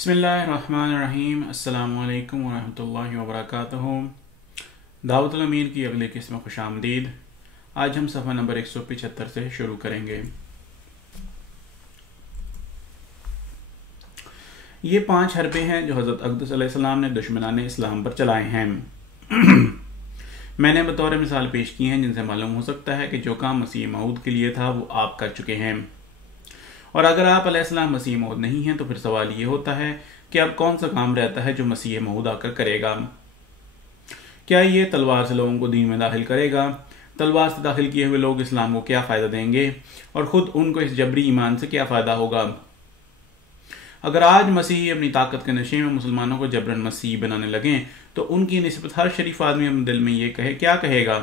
बिस्मिल्लाहिर्रहमानिर्रहीम। अस्सलामुअलैकुम वरहमतुल्लाहि वबरकातुहू। दावतुल अमीर की अगले किस्म खुशामदीद। आज हम सफ़ा नंबर 175 से शुरू करेंगे। ये 5 हरबे हैं जो हज़रत अक़दस अलैहिस्सलाम ने दुश्मनान इस्लाम पर चलाए हैं। मैंने बतौर मिसाल पेश की हैं जिनसे मालूम हो सकता है कि जो काम मसीह मऊद के लिए था वो आप कर चुके हैं, और अगर आप अलैहिस्सलाम मसीह मऊद नहीं हैं तो फिर सवाल ये होता है कि अब कौन सा काम रहता है जो मसीह मऊद आकर करेगा। क्या ये तलवार से लोगों को दीन में दाखिल करेगा? तलवार से दाखिल किए हुए लोग इस्लाम को क्या फ़ायदा देंगे और ख़ुद उनको इस जबरी ईमान से क्या फ़ायदा होगा? अगर आज मसीही अपनी ताकत के नशे में मुसलमानों को जबरन मसीह बनाने लगें तो उनकी निस्बत हर शरीफ आदमी अपने दिल में ये क्या कहेगा?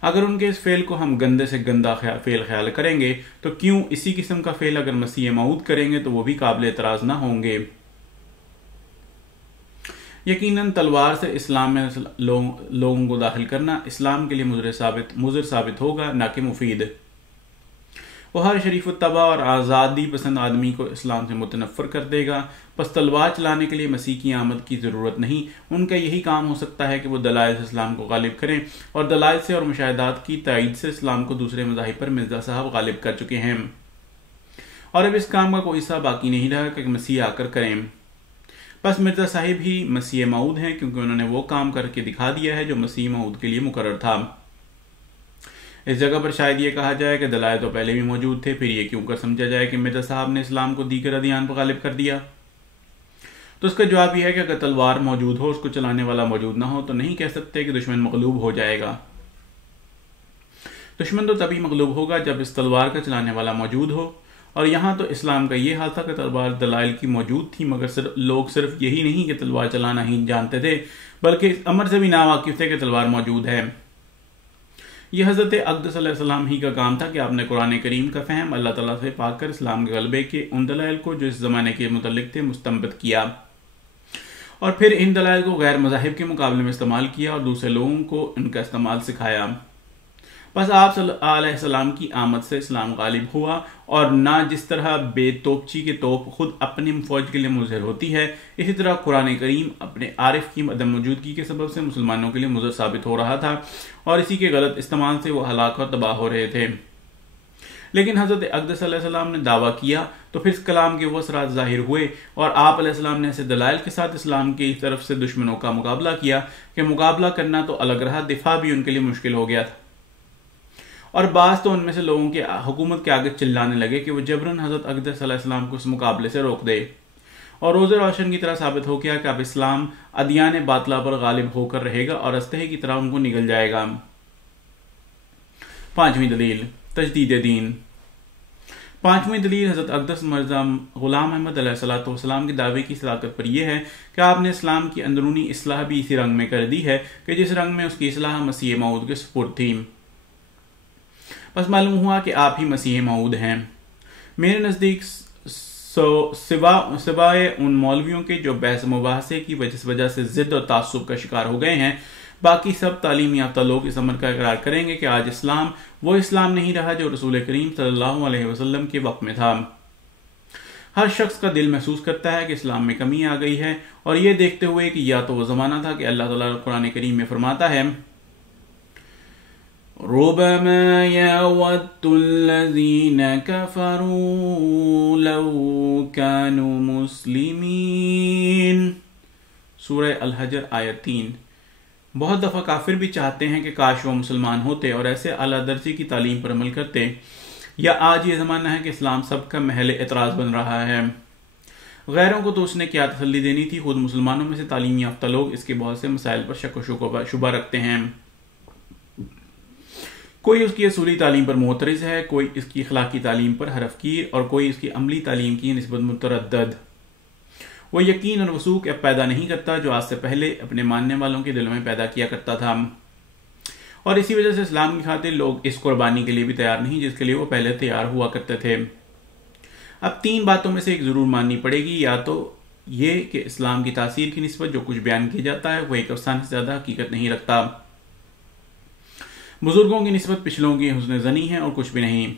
अगर उनके इस फेल को हम गंदे से गंदा फेल ख्याल करेंगे तो क्यों इसी किस्म का फेल अगर मसीह मऊद करेंगे तो वो भी काबिल एतराज़ ना होंगे। यकीनन तलवार से इस्लाम में लोगों को दाखिल करना इस्लाम के लिए मुज़र साबित होगा, ना कि मुफीद। वो हर शरीफ तबा और आज़ादी पसंद आदमी को इस्लाम से मुतनफ़र कर देगा। बस तलवार चलाने के लिए मसीह की आमद की ज़रूरत नहीं, उनका यही काम हो सकता है कि वो दलाइल से इस्लाम को गालिब करें, और दलाइल से और मुशाहिदात की तायीद से इस्लाम को दूसरे मज़ाहिब पर मिर्ज़ा साहब गालिब कर चुके हैं, और अब इस काम का कोई सा बाकी नहीं रहा कि मसीह आकर करें। बस मिर्ज़ा साहिब ही मसीह मऊद हैं, क्योंकि उन्होंने वो काम करके दिखा दिया है जो मसीह मऊद के लिए मुकर्रर था। इस जगह पर शायद ये कहा जाए कि दलाइल तो पहले भी मौजूद थे, फिर ये क्यों कर समझा जाए कि मिर्ज़ा साहब ने इस्लाम को दीगर अदियान पर गालिब कर दिया? तो उसका जवाब यह है कि अगर तलवार मौजूद हो, उसको चलाने वाला मौजूद ना हो, तो नहीं कह सकते कि दुश्मन मगलूब हो जाएगा। दुश्मन तो तभी मगलूब होगा जब इस तलवार का चलाने वाला मौजूद हो, और यहाँ तो इस्लाम का ये हाल था कि तलवार दलाइल की मौजूद थी, मगर लोग सिर्फ यही नहीं कि तलवार चलाना ही जानते थे, बल्कि इस अमर से भी नावाकिफ थे कि तलवार मौजूद है। यह हज़रत अक़दस अलैहिस्सलाम ही का काम था कि आपने कुरान करीम का फ़हम अल्लाह ताला से पाकर इस्लाम के गलबे के उन दलाइल को जो इस ज़माने के मुतल्लिक़ थे मुस्तंबित किया, और फिर इन दलाइल को गैर मज़ाहिब के मुकाबले में इस्तेमाल किया और दूसरे लोगों को इनका इस्तेमाल सिखाया। बस आप अलैहिस्सलाम की आमद से इस्लाम गालिब हुआ, और ना जिस तरह बेतोपची के तोप खुद अपनी फौज के लिए मुज़हिर होती है, इसी तरह कुरान करीम अपने आरिफ की अदम मौजूदगी के सबब से मुसलमानों के लिए मुज़हिर साबित हो रहा था, और इसी के गलत इस्तेमाल से वो हलाक और तबाह हो रहे थे। लेकिन हज़रत अक़दस अलैहिस्सलाम ने दावा किया तो फिर इस कलाम के वो असरात ज़ाहिर हुए, और आप अलैहिस्सलाम ने ऐसे दलाइल के साथ इस्लाम की तरफ से दुश्मनों का मुकाबला किया कि मुकाबला करना तो अलग रहा, दिफा भी उनके लिए मुश्किल हो गया था। और बाज़ तो उनमें से लोगों के हुकूमत के आगे चिल्लाने लगे कि वो जबरन हज़रत अक़दस अलैहिस्सलाम को उस मुकाबले से रोक दे, और रोज़े रोशन की तरह साबित हो गया कि अब इस्लाम अदियान बातला पर गालिब होकर रहेगा और रस्ते की तरह उनको निगल जाएगा। 5वीं दलील तजदीद दीन। 5वीं दलील हज़रत अक़दस मिर्ज़ा ग़ुलाम अहमद अलैहिस्सलाम के दावे की सदाकत पर यह है कि आपने इस्लाम की अंदरूनी इस्लाह भी इसी रंग में कर दी है कि जिस रंग में उसकी इस्लाह मसीह मऊद के सुपुर्द थी। बस मालूम हुआ कि आप ही मसीह मऊद हैं। मेरे नज़दीक सिवाय उन मौलवियों के जो बहस मुबाहसे की वजह से ज़िद और तासुब का शिकार हो गए हैं, बाकी सब तालीम याफ्ता लोग इस अमर का इकरार करेंगे कि आज इस्लाम वो इस्लाम नहीं रहा जो रसूल करीम सल्लल्लाहु अलैहि वसल्लम के वक्त में था। हर शख्स का दिल महसूस करता है कि इस्लाम में कमी आ गई है, और ये देखते हुए कि या तो वो ज़माना था कि अल्लाह ताला कुरान करीम में फरमाता है, रुबमा यवद्दुल्लज़ीन कफ़रू लौ कानू मुस्लिमीन, सूरह अल-हजर आयत 3। बहुत दफ़ा काफिर भी चाहते हैं कि काश वो मुसलमान होते और ऐसे आला दर्जे की तालीम पर अमल करते। या आज ये ज़माना है कि इस्लाम सबका महल एतराज़ बन रहा है। गैरों को तो उसने क्या तसल्ली देनी थी, खुद मुसलमानों में से तालीम याफ्ता लोग इसके बहुत से मसाइल पर शक व शुबा रखते हैं। कोई उसकी असूली तालीम पर मोतरज़ है, कोई इसकी अखलाकी तालीम पर हरफकीर, और कोई इसकी अमली तालीम की निस्बत मुतरद्दद। वो यकीन और वसूक अब पैदा नहीं करता जो आज से पहले अपने मानने वालों के दिलों में पैदा किया करता था, और इसी वजह से इस्लाम की खातिर लोग इस कुर्बानी के लिए भी तैयार नहीं जिसके लिए वो पहले तैयार हुआ करते थे। अब 3 बातों में से एक ज़रूर माननी पड़ेगी, या तो ये कि इस्लाम की तासीर की निस्बत जो कुछ बयान किया जाता है वो एक अफसाने से ज़्यादा हकीकत नहीं रखता, बुजुर्गों की निस्बत पिछलों की हुस्न ज़नी है और कुछ भी नहीं,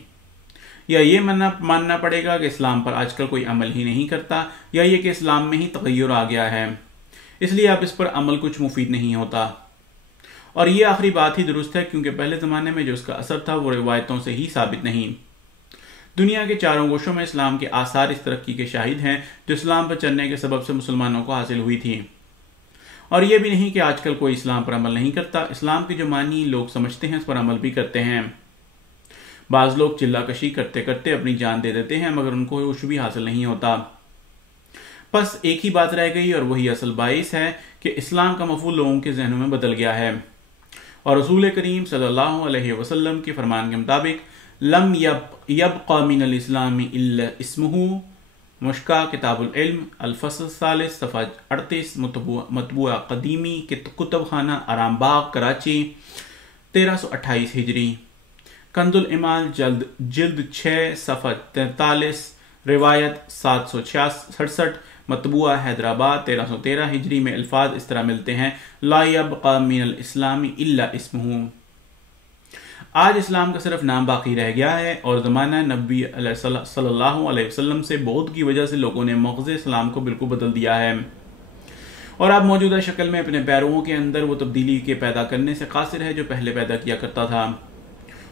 या ये मानना पड़ेगा कि इस्लाम पर आजकल कोई अमल ही नहीं करता, या ये कि इस्लाम में ही तगय्युर आ गया है, इसलिए अब इस पर अमल कुछ मुफीद नहीं होता। और ये आखिरी बात ही दुरुस्त है, क्योंकि पहले ज़माने में जो उसका असर था वो रिवायतों से ही साबित नहीं। दुनिया के चारों गोशों में इस्लाम के आसार इस तरक्की के शाहिद हैं जो इस्लाम पर चलने के सबब से मुसलमानों को हासिल हुई थी। और ये भी नहीं कि आजकल कोई इस्लाम पर अमल नहीं करता। इस्लाम के जो मानी लोग समझते हैं उस पर अमल भी करते हैं। बाज़ लोग चिल्लाकशी करते करते अपनी जान दे देते हैं, मगर उनको कुछ भी हासिल नहीं होता। बस एक ही बात रह गई, और वही असल बाइस है कि इस्लाम का मफ़हूम लोगों के जहनों में बदल गया है। और रसूल करीम सल्लल्लाहु अलैहि वसल्लम के फरमान के मुताबिक लम यबक़ा मिनल इस्लामी इल्ला इस्मुहु, मुश्का किताबुल इल्म अल-फ़स्ल सालिस सफ़ा 38, मतबूआ क़दीमी कुतुब खाना आरामबाग कराची 1328 हिजरी, कंजुल इमाल जिल्द 6 सफ़ा 43, रिवायत 767, मतबूआ हैदराबाद 1313 हिजरी में अल्फाज इस तरह मिलते हैं, ला यबक़ा मिनल इस्लामी इल्ला इस्मुहु। आज इस्लाम का सिर्फ नाम बाकी रह गया है, और ज़माना नबी सल्लल्लाहु अलैहि वसल्लम से बहुत की वजह से लोगों ने मग़ज़ इस्लाम को बिल्कुल बदल दिया है, और अब मौजूदा शक्ल में अपने पैरों के अंदर वो तब्दीली के पैदा करने से कासिर है जो पहले पैदा किया करता था।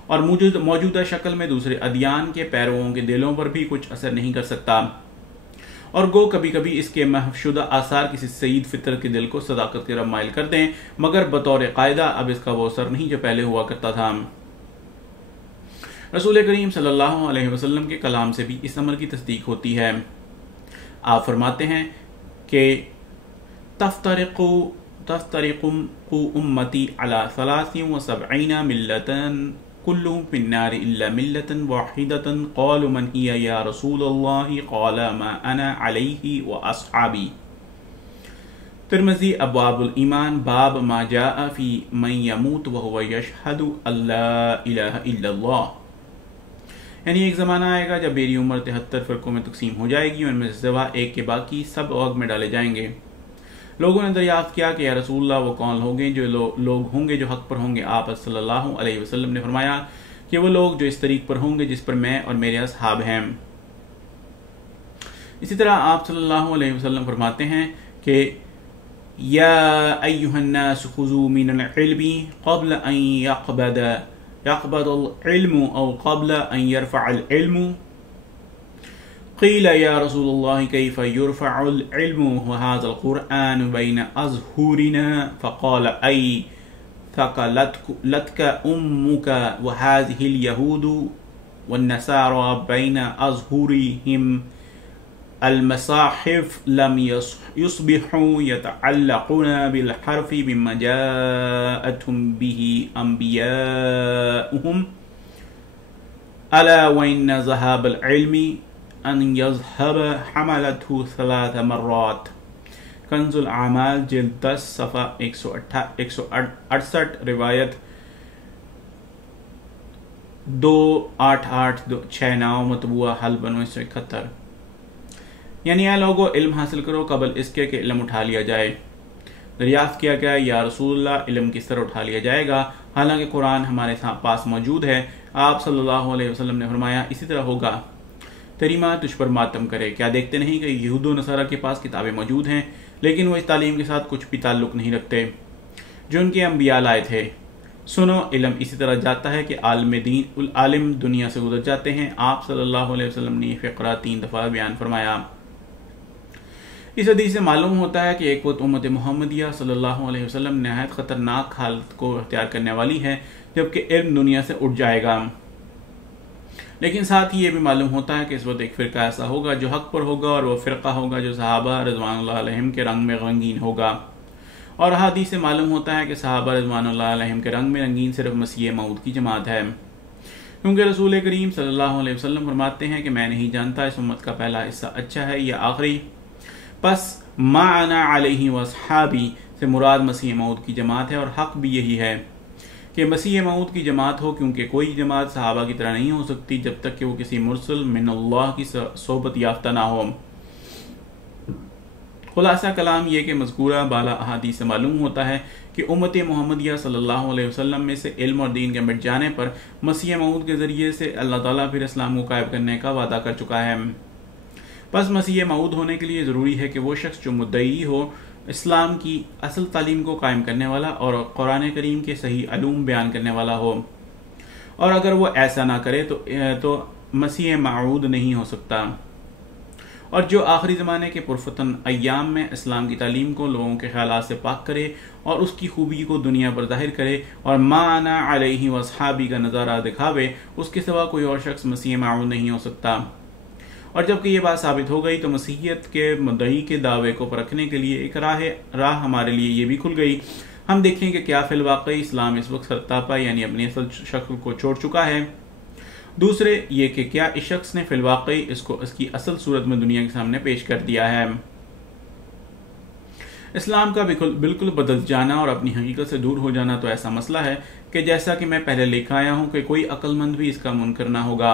और मौजूदा शक्ल में दूसरे अदियान के पैरों के दिलों पर भी कुछ असर नहीं कर सकता, और गो कभी कभी इसके महफशुदा आसार किसी सईद फितर के दिल को सदाकत की तरफ माइल कर दें, मगर बतौर कायदा अब इसका वो असर नहीं जो पहले हुआ करता था। रसूल करीम सल्लल्लाहु अलैहि वसल्लम के कलाम से भी इस अमल की तस्दीक होती है। आप फरमाते हैं कि तफ्तरिकु उम्मती अला 73 मिल्लतन कुल्लुहुम फिन्नार इल्ला मिल्लतन वाहिदतन क़ालू मन हिया या रसूलल्लाह क़ाल मा अना अलैहि व अस्हाबी। तिर्मिज़ी अब्वाबुल ईमान बाब मा जाअ फी मन यमूत व हुवा यशहदु अल्ला इलाहा इल्लल्लाह। यानी एक ज़माना आएगा जब मेरी उम्र 73 फ़िरक़ों में तकसीम हो जाएगी, और उनमें सिवा एक के बाकी सब आग में डाले जाएंगे। लोगों ने दरियाफ्त किया कि या रसूलल्लाह वो कौन होंगे जो लोग होंगे जो हक़ पर होंगे। आप सल्लल्लाहु अलैहि वसल्लम ने फरमाया कि वो लोग जो इस तरीक़ पर होंगे जिस पर मैं और मेरे अस्हाब हैं। इसी तरह आप सल्लल्लाहु अलैहि वसल्लम फरमाते हैं कि या अय्युहन्नास खुज़ू मिनल इल्मी क़ब्ल अन यक़बदल इल्मु औ क़ब्ल अन यरफ़अल इल्मु। क़ील या रसूलल्लाह कैफ़ युरफ़अल इल्मु व हाज़ल क़ुरआन बैन अज़हूरिना फ़क़ाल अय थक़लतका उम्मुका व हाज़िहिल यहूदु वन्नसारा बैन अज़हूरिहिम अल-मसाहिफ़ लम युस्बिहू यतअल्लक़ूना बिल हर्फ़ि मिम्मा जाअतहुम बिही अंबियाउहुम अला व इन्न ज़हाबल इल्मी अन यज़हब हमलतहु 3 मर्रात। कंजुल आमाल जिल्द 10 सफ़ा 168, रिवायत 28869, मतबूआ हल 1971। यानी या लोगों इल्म हासिल करो कबल इसके कि इल्म उठा लिया जाए। दरियाफ्त किया गया या रसूलुल्लाह इल्म किस तरह उठा लिया जाएगा, हालांकि कुरान हमारे पास मौजूद है। आप सल्लल्लाहु अलैहि वसल्लम ने फरमाया इसी तरह होगा, तेरी माँ तुझ पर मातम करे। क्या देखते नहीं कि यहूद व नसारा के पास किताबें मौजूद हैं, लेकिन वो इस तालीम के साथ कुछ भी ताल्लुक़ नहीं रखते जो उनके अंबिया लाए थे। सुनो, इल्म इसी तरह जाता है कि आलिम दुनिया से गुजर जाते हैं। आप सल्लल्लाहु अलैहि वसल्लम ने फ़िक़रा 3 दफ़ा बयान फरमाया। इस हदीस से मालूम होता है कि एक वक्त उम्मत मुहम्मदिया सल्लल्लाहु अलैहि वसल्लम नहायत ख़तरनाक हालत को अख्तियार करने वाली है, जबकि इल्म दुनिया से उठ जाएगा। लेकिन साथ ही ये भी मालूम होता है कि इस वक्त एक फ़िरका ऐसा होगा जो हक़ पर होगा, और वह फ़िरका होगा जो सहाबा रिज़वानुल्लाह अलैहिम के रंग में रंगीन होगा। और हदीस से मालूम होता है कि सहाबा रिज़वानुल्लाह अलैहिम के रंग में रंगीन सिर्फ मसीह मऊद की जमात है, क्योंकि रसूल करीम सल्लल्लाहु अलैहि वसल्लम फरमाते हैं कि मैं नहीं जानता इस उम्मत का पहला हिस्सा अच्छा है या आखिरी। बस मा अना अलैहि व अस्हाबी से मुराद मसीह मऊद की जमात है, और हक़ भी यही है कि मसीह मऊद की जमात हो, क्योंकि कोई जमात सहाबा की तरह नहीं हो सकती जब तक कि वो किसी मुरसल मिनल्लाह की सोबत याफ्ता ना हो। खुलासा कलाम ये कि मज़कूरा बाला अहादीस से मालूम होता है कि उम्मत मोहम्मदिया सल्लल्लाहु अलैहि वसल्लम में से इल्म और दीन के मिट जाने पर मसीह मऊद के ज़रिए से अल्लाह ताला फिर इस्लाम को कायम करने का वादा कर चुका है। बस मसीह मऊद होने के लिए ज़रूरी है कि वो शख्स जो मुद्दई हो, इस्लाम की असल तालीम को कायम करने वाला और कुरान करीम के सही अलूम बयान करने वाला हो, और अगर वो ऐसा ना करे तो मसीह मऊद नहीं हो सकता। और जो आखिरी ज़माने के पुरफतन अय्याम में इस्लाम की तालीम को लोगों के ख्यालात से पाक करे और उसकी खूबी को दुनिया पर ज़ाहिर करे और माना अलैहि वस्हाबी का नज़ारा दिखावे, उसके सिवा कोई और शख्स मसीह मऊद नहीं हो सकता। और जबकि ये बात साबित हो गई तो मसीहियत के मुद्दई के दावे को परखने के लिए एक राह हमारे लिए ये भी खुल गई। हम देखें कि क्या फिलवाकई इस्लाम इस वक्त सरतापा यानी अपनी असल शक्ल को छोड़ चुका है। दूसरे ये कि क्या इस शख्स ने फिलवाकई इसको इसकी असल सूरत में दुनिया के सामने पेश कर दिया है। इस्लाम का बिल्कुल बदल जाना और अपनी हकीकत से दूर हो जाना तो ऐसा मसला है कि जैसा कि मैं पहले लिख आया हूं कि कोई अक्लमंद भी इसका मुनकर ना होगा,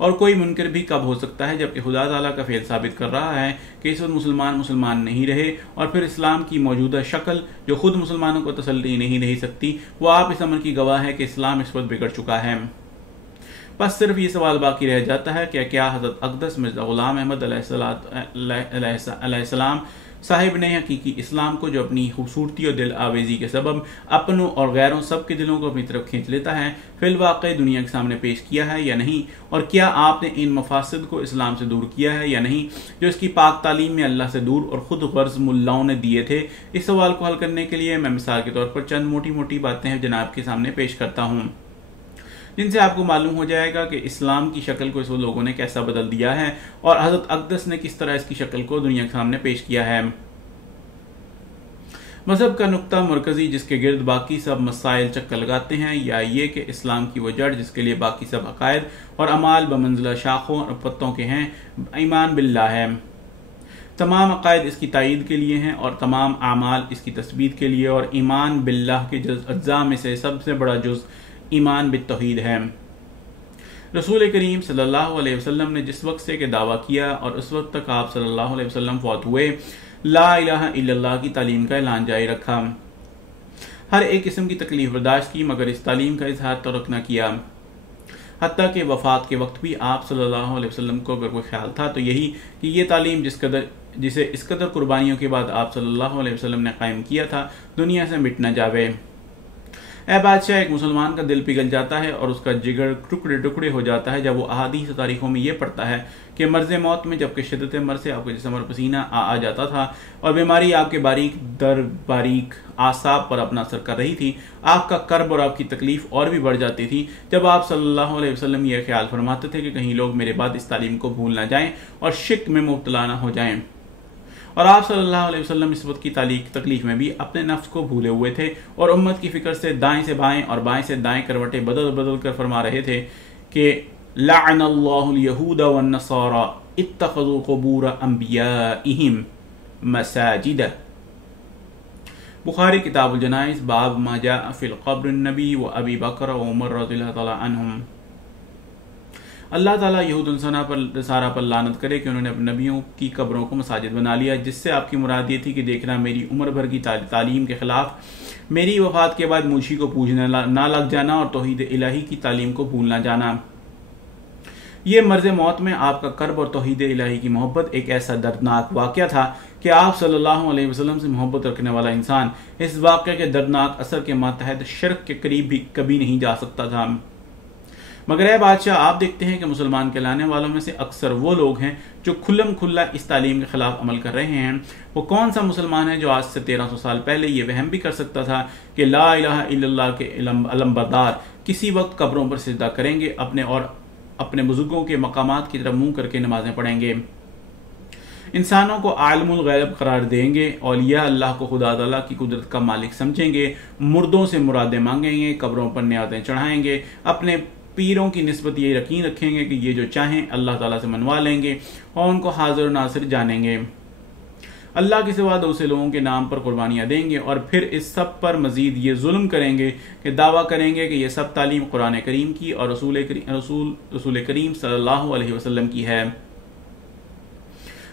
और कोई मुनकर भी कब हो सकता है जबकि खुदा ताला का फेल साबित कर रहा है कि इस वक्त मुसलमान नहीं रहे, और फिर इस्लाम की मौजूदा शक्ल जो खुद मुसलमानों को तसल्ली नहीं दे सकती, वो आप इस अमर की गवाह है कि इस्लाम इस वक्त बिगड़ चुका है। बस सिर्फ ये सवाल बाकी रह जाता है कि क्या हज़रत अक़दस मिर्ज़ा ग़ुलाम अहमद अलैहिस्सलाम साहिब ने हकीकी इस्लाम को, जो अपनी खूबसूरती और दिल आवेज़ी के सबब अपनों और गैरों सब के दिलों को अपनी तरफ खींच लेता है, फिलवाक़े दुनिया के सामने पेश किया है या नहीं, और क्या आपने इन मफासिद को इस्लाम से दूर किया है या नहीं जो इसकी पाक तालीम में अल्लाह से दूर और ख़ुद गर्ज़ मुल्लाओं ने दिए थे। इस सवाल को हल करने के लिए मैं मिसाल के तौर पर चंद मोटी मोटी बातें जनाब के सामने पेश करता हूँ, जिनसे आपको मालूम हो जाएगा कि इस्लाम की शक्ल को इस लोगों ने कैसा बदल दिया है और हज़रत अक़दस ने किस तरह इसकी शक्ल को दुनिया के सामने पेश किया है। मजहब का नुक्ता मरकजी जिसके गिर्द बाकी सब मसाइल चक्कर लगाते हैं, या ये कि इस्लाम की वो जड़ जिसके लिए बाकी सब अकायद और अमाल बमंज़िला शाखों और पत्तों के हैं, ईमान बिल्लाह है। तमाम अकायद इसकी तायीद के लिए हैं और तमाम आमाल इसकी तस्बीत के लिए, और ईमान बिल्लाह के अज्जा में से सबसे बड़ा जुज़ ईमान बित्तौहीद है। रसूल करीम सल्लल्लाहु अलैहि वसल्लम ने जिस वक्त से के दावा किया और उस वक्त तक आप सल्लल्लाहु अलैहि वसल्लम फौत हुए, ला इलाहा इल्लल्लाह की तालीम का ऐलान जारी रखा। हर एक किस्म की तकलीफ बर्दाश्त की, मगर इस तालीम का इजहार तर्क न किया। हत्ता के वफात के वक्त भी आप सल्लल्लाहु अलैहि वसल्लम को अगर कोई ख्याल था तो यही कि ये तालीम जिसे इस कदर कुर्बानियों के बाद आप सल्लल्लाहु अलैहि वसल्लम ने कायम किया था, दुनिया से मिट न जावे। ऐ बादशाह, एक मुसलमान का दिल पिघल जाता है और उसका जिगर टुकड़े टुकड़े हो जाता है जब वो अहादीस तारीखों में ये पढ़ता है कि मर्ज़ मौत में जबकि शिद्दत मर्ज़ से आपके जिस्म और पसीना आ जाता था और बीमारी आपके बारीक आसाब पर अपना असर कर रही थी, आपका कर्ब और आपकी तकलीफ और भी बढ़ जाती थी जब आप सल्लल्लाहु अलैहि वसल्लम यह ख्याल फरमाते थे कि कहीं लोग मेरे बाद इस तालीम को भूल ना जाएं और शिक में मुब्तला ना हो जाएं। और आप सल्लल्लाहु अलैहि वसल्लम इस वक्त की तकलीफ में भी अपने नफ्स को भूले हुए थे और उम्मत की फिक्र से दाएं से बाएं और बाएं से दाएं करवटें बदल बदल कर फरमा रहे थे कि लअनल्लाहुल यहूद वन नसारा इत्तखज़ू क़ुबूर अंबियाइहिम मसाजिद। बुखारी किताबुल जनाइज़ बाब मा जाअ फिल क़ब्र नबी व अबी बकर व उमर रज़ियल्लाहु तआला अन्हुम। अल्लाह ताला यहूद नसारा पर लानत करे कि उन्होंने अपने नबियों की कब्रों को मसाजिद बना लिया, जिससे आपकी मुराद ये थी कि देखना मेरी उम्र भर की तालीम के खिलाफ मेरी वफात के बाद मुझी को पूजने ना लग जाना और तौहीद इलाही की तालीम को भूल ना जाना। ये मर्ज़ मौत में आपका कर्ब और तौहीद इलाही की मोहब्बत एक ऐसा दर्दनाक वाक़या था कि आप सल्लल्लाहु अलैहि वसल्लम से मोहब्बत रखने वाला इंसान इस वाक़े के दर्दनाक असर के मातहत शिर्क के करीब भी कभी नहीं जा सकता था। मगर यह बादशाह, आप देखते हैं कि मुसलमान कहलाने वालों में से अक्सर वो लोग हैं जो खुल्लम खुल्ला इस तालीम के खिलाफ अमल कर रहे हैं। वो कौन सा मुसलमान है जो आज से 1300 साल पहले ये वहम भी कर सकता था कि ला इलाहा इल्लल्लाह के अलम्बरदार किसी वक्त कब्रों पर सिजदा करेंगे, अपने बुजुर्गों के मकामात की तरफ मुंह करके नमाजें पढ़ेंगे, इंसानों को आलमुल गैब करार देंगे, औलिया अल्लाह को खुदा ताला की कुदरत का मालिक समझेंगे, मुर्दों से मुरादें मांगेंगे, कब्रों पर नियाज़ें चढ़ाएंगे, अपने पीरों की निस्बत ये यकीन रखेंगे कि ये जो चाहें अल्लाह ताला से मनवा लेंगे और उनको हाजिर नासिर जानेंगे, अल्लाह के सिवा दूसरे लोगों के नाम पर कुर्बानियाँ देंगे और फिर इस सब पर मजीद ये जुल्म करेंगे कि दावा करेंगे कि ये सब तालीम कुरान करीम की और रसूल करीम सल्लल्लाहु अलैहि वसल्लम की है।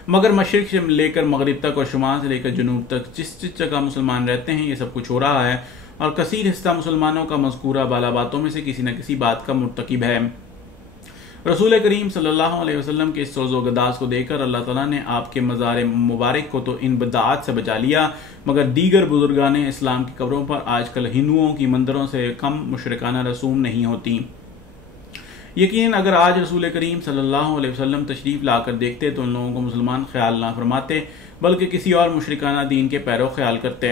मगर मशरिक से लेकर मगरिब तक और शुमाल से लेकर जुनूब तक जिस जिस जगह मुसलमान रहते हैं ये सब कुछ हो रहा है, और कसीर हिस्सा मुसलमानों का मज़कूरा बाला बातों में से किसी न किसी बात का मुर्तकिब है। रसूल करीम सल्लल्लाहु अलैहि वसल्लम के इस सोज़ो गदास को देखकर अल्लाह ताला ने आपके मज़ार मुबारक को तो इन बदात से बचा लिया, मगर दीगर बुजुर्गान इस्लाम की कब्रों पर आजकल हिंदुओं की मंदिरों से कम मुशरिकाना रसूम नहीं होती। यकीन अगर आज रसूल करीम सल्लल्लाहु अलैहि वसल्लम तशरीफ़ लाकर देखते तो उन लोगों को मुसलमान ख्याल ना फरमाते, बल्कि किसी और मुशरिकाना दीन के पैरों ख्याल करते।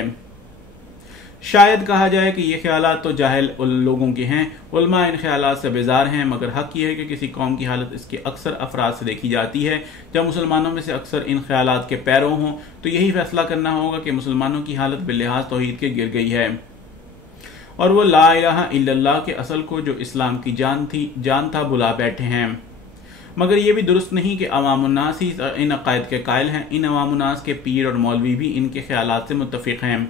शायद कहा जाए कि ये ख्यालात तो जाहिल लोगों के हैं, उलमा इन ख्यालात से बेजार हैं, मगर हक ये है कि किसी कौम की हालत इसके अक्सर अफराद से देखी जाती है। जब मुसलमानों में से अक्सर इन ख्यालात के पैरों हों तो यही फैसला करना होगा कि मुसलमानों की हालत बिलिहाज तौहीद के गिर गई है, और वो ला इलाहा इल्लल्लाह के असल को जो इस्लाम की जान था भुला बैठे हैं। मगर ये भी दुरुस्त नहीं कि अवामुन्नास ही इन अकायद के कायल हैं। इन अवामुन्नास के पीर और मौलवी भी इनके ख्यालात से मुत्तफिक हैं,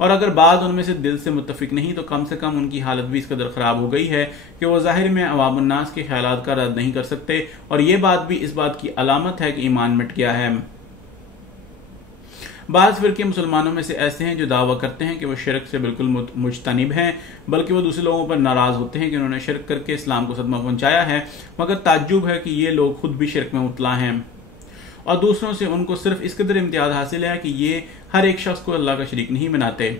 और अगर बाद उनमें से दिल से मुत्तफिक नहीं तो कम से कम उनकी हालत भी इस कदर ख़राब हो गई है कि वो ज़ाहिर में अवामुन्नास के ख्यालात का रद्द नहीं कर सकते, और ये बात भी इस बात की अलामत है कि ईमान मिट गया है। बाज़ फ़िरके मुसलमानों में से ऐसे हैं जो दावा करते हैं कि वो शिरक से बिल्कुल मुजतनिब हैं, बल्कि वो दूसरे लोगों पर नाराज़ होते हैं कि उन्होंने शिरक करके इस्लाम को सदमा पहुँचाया है, मगर ताज्जुब है कि ये लोग खुद भी शिरक में मुब्तला हैं और दूसरों से उनको सिर्फ इस कदर इम्तियाज़ हासिल है कि ये हर एक शख्स को अल्लाह का शरीक नहीं बनाते,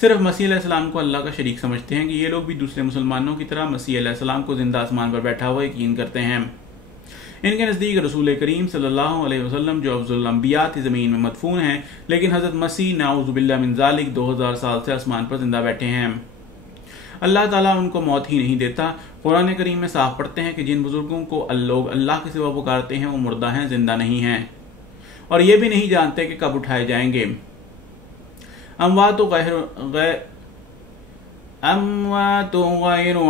सिर्फ मसीह अलैहिस्सलाम को अल्लाह का शरीक समझते हैं कि ये लोग भी दूसरे मुसलमानों की तरह मसीह अलैहिस्सलाम को जिंदा आसमान पर बैठा हुआ यकीन करते हैं। इनके नज़दीक रसूल करीम सल्लल्लाहु अलैहि वसल्लम जो अफ़ज़ल अंबिया थी ज़मीन में मदफून हैं, लेकिन हज़रत मसीह नाऊज़ु बिल्लाह मिन ज़ालिक 2000 साल से आसमान पर जिंदा बैठे हैं। अल्लाह ताला उनको मौत ही नहीं देता। कुरान करीम में साफ पढ़ते हैं कि जिन बुजुर्गों को लोग अल्लाह के सिवा पुकारते हैं वो मुर्दा हैं, जिंदा नहीं हैं, और ये भी नहीं जानते कि कब उठाए जाएंगे। अमवातु गैरु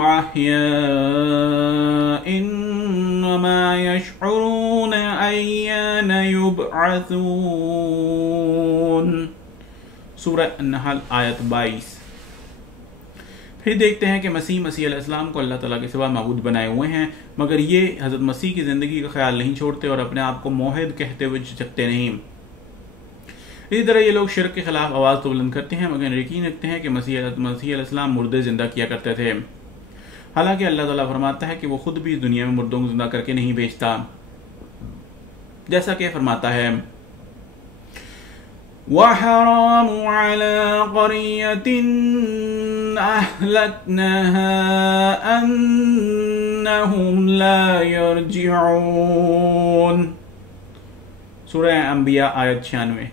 अहया इन्नमा यशउरून अय्यान युबअसून। सूरह अन-नहल आयत 22। फिर देखते हैं कि मसीह अलैहिस्सलाम को अल्लाह ताला के सिवा माबूद बनाए हुए हैं, मगर ये हज़रत मसीह की ज़िंदगी का ख्याल नहीं छोड़ते और अपने आप को मोहिद कहते हुए झिझकते नहीं। इसी तरह ये लोग शिरक के खिलाफ आवाज़ तो बुलंद करते हैं, मगर यकीन रखते हैं कि मसीह अलैहिस्सलाम मुर्दे ज़िंदा किया करते थे। हालांकि अल्लाह ताला फरमाता है कि वो खुद भी इस दुनिया में मुर्दों को ज़िंदा करके नहीं भेजता, जैसा कि फरमाता है वहराम अला क़रियतिन अहलकनाहा अन्नहुम ला यरजिऊन। सूरह अंबिया आयत 96।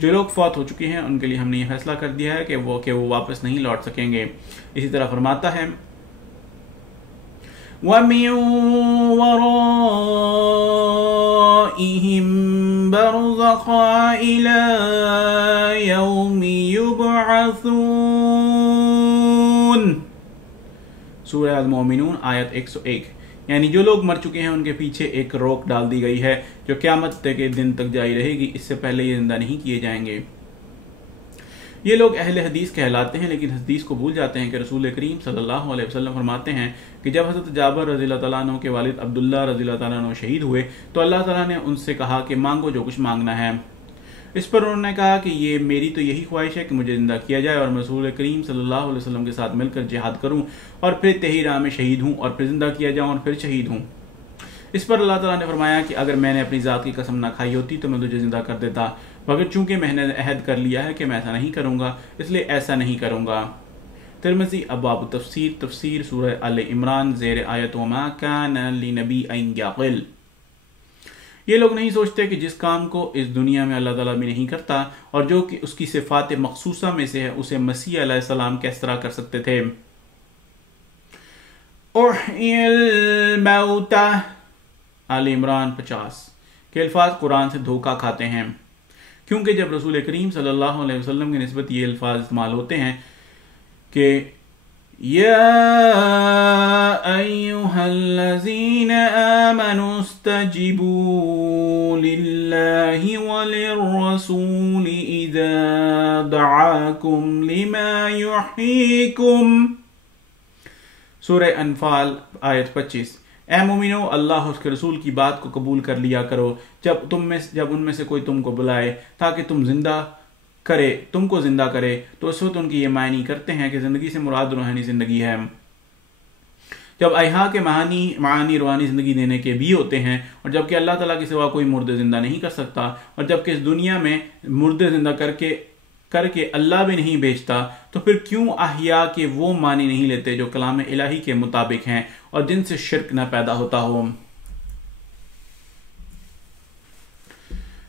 जो लोग फौत हो चुके हैं उनके लिए हमने यह फैसला कर दिया है कि वो वापस नहीं लौट सकेंगे। इसी तरह फरमाता है वमिन वराइहिम बरज़ख़ा इला यौमि युबअसून। सूरह अल-मोमिनून आयत 101। यानी जो लोग मर चुके हैं उनके पीछे एक रोक डाल दी गई है जो क़यामत के दिन तक जारी रहेगी, इससे पहले ये जिंदा नहीं किए जाएंगे। ये लोग अहले हदीस कहलाते हैं, लेकिन हदीस को भूल जाते हैं कि रसूल करीम सल्लल्लाहु अलैहि वसल्लम फरमाते हैं कि जब हज़रत जाबिर रज़ियल्लाहु ताला अन्हु के वालिद अब्दुल्लाह रज़ियल्लाहु ताला अन्हु शहीद हुए तो अल्लाह ताला ने उनसे कहा कि मांगो जो कुछ मांगना है। इस पर उन्होंने कहा कि ये मेरी तो यही ख्वाहिश है कि मुझे जिंदा किया जाए और मैं रसूल करीम सल्लल्लाहु अलैहि वसल्लम के साथ मिलकर जिहाद करूं और फिर तेही राह में शहीद हूं और फिर जिंदा किया जाऊं और फिर शहीद हूं। इस पर अल्लाह ताला ने फरमाया कि अगर मैंने अपनी ज़ात की कसम ना खाई होती तो मैं तुझे जिंदा कर देता, मगर चूंकि मैंने अहद कर लिया है कि मैं ऐसा नहीं करूंगा इसलिए ऐसा नहीं करूंगा। तिरमिज़ी अब्वाब तफसीर सूरह आल इमरान ज़ेर आयत वमा कान लिनबी अन याक़िल। ये लोग नहीं सोचते कि जिस काम को इस दुनिया में अल्लाह ताला भी नहीं करता और जो कि उसकी सिफ़ात मखसूसा में से है उसे मसीह अलैहिस्सलाम किस तरह कर सकते थे। उहियल मौता आल इमरान 50 के अल्फाज कुरान से धोखा खाते हैं, क्योंकि जब रसूल करीम सल्लल्लाहु अलैहि वसल्लम की निस्बत ये अल्फाज इस्तेमाल होते हैं कि या अय्युहल्लज़ीना आमनुस्तजीबू लिल्लाहि वलिर्रसूलि इज़ा दआकुम लिमा युहयीकुम। सूरह अनफाल आयत 25। ए मोमिनो, अल्लाह और उसके रसूल की बात को कबूल कर लिया करो जब उनमें से कोई तुमको बुलाए ताकि तुमको जिंदा करे, तो उस वक्त उनकी ये मायनी करते हैं कि ज़िंदगी से मुराद रूहानी ज़िंदगी है, जब अहा के मानी रूहानी ज़िंदगी देने के भी होते हैं, और जबकि अल्लाह ताला के सिवा कोई मुर्दे ज़िंदा नहीं कर सकता, और जबकि इस दुनिया में मुर्दे ज़िंदा करके अल्लाह भी नहीं भेजता, तो फिर क्यों अहिया के वो मानी नहीं लेते जो कलाम इलाही के मुताबिक हैं और जिनसे शिरक न पैदा होता हो।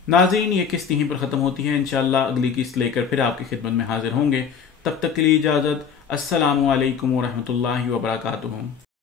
नाज़रीन, ये किस्त यहीं पर ख़त्म होती है। इंशाअल्लाह अगली किस्त लेकर फिर आपकी खिदमत में हाजिर होंगे। तब तक के लिए इजाज़त। अस्सलामु अलैकुम व रहमतुल्लाहि व बरकातुहू।